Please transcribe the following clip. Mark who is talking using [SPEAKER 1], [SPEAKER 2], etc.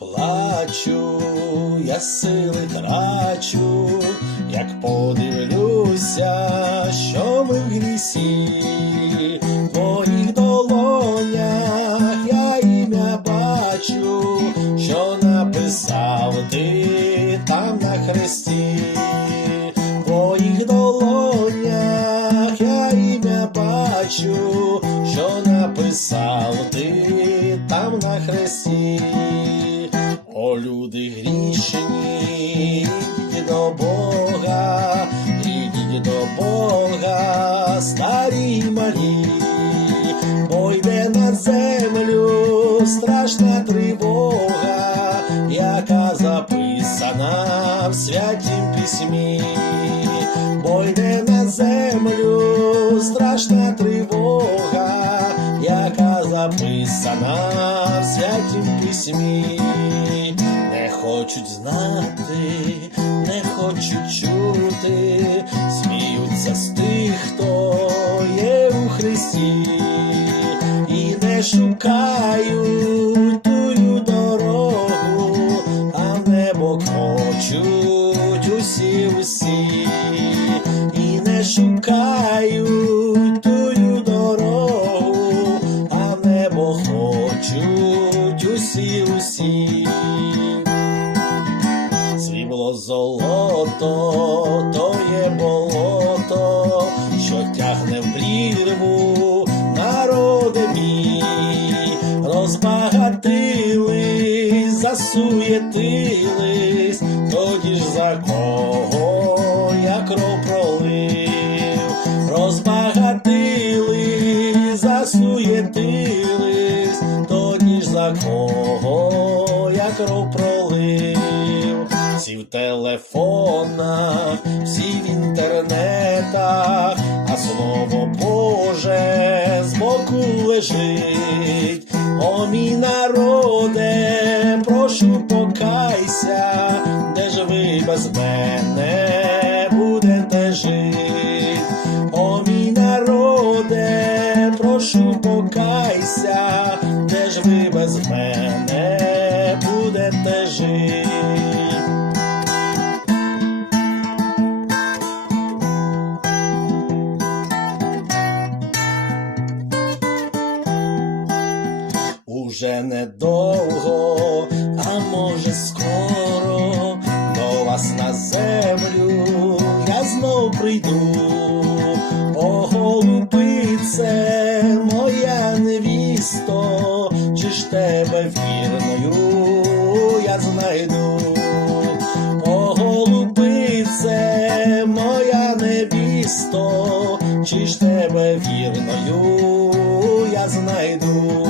[SPEAKER 1] бачу, я сили трачу, як подивлюся, що ми в твоїх долонях я ім'я бачу, що написав ти там на хресті, в долонях я ім'я бачу, що написав ти там на хресті. Й бо на землю страшна тривога, яка записана в святім письмі, бо йде на землю страшна тривога, яка записана в святім письмі. Не хочуть знати, не хочуть чути, і не шукають тую дорогу, а небо хочуть усі усі, і не шукають тую дорогу, а небо хочуть усі усі. Срібло золото, то є болото, що тягне в прірву засуєтились, тоді ж за кого я кров пролив, розбагатились, засуєтились, тоді ж за кого я кров пролив, всі в телефонах, всі в інтернетах, а слово Боже збоку лежить. О, мій народе, прошу покайся, де ви без мене будете жить. О, мій народе, прошу покайся, де ж ви без мене будете жить. Уже недовго, скоро до вас на землю я знов прийду. О, голубице, моя невісто, чи ж тебе вірною я знайду. О, голубице, моя невісто, чи ж тебе вірною я знайду.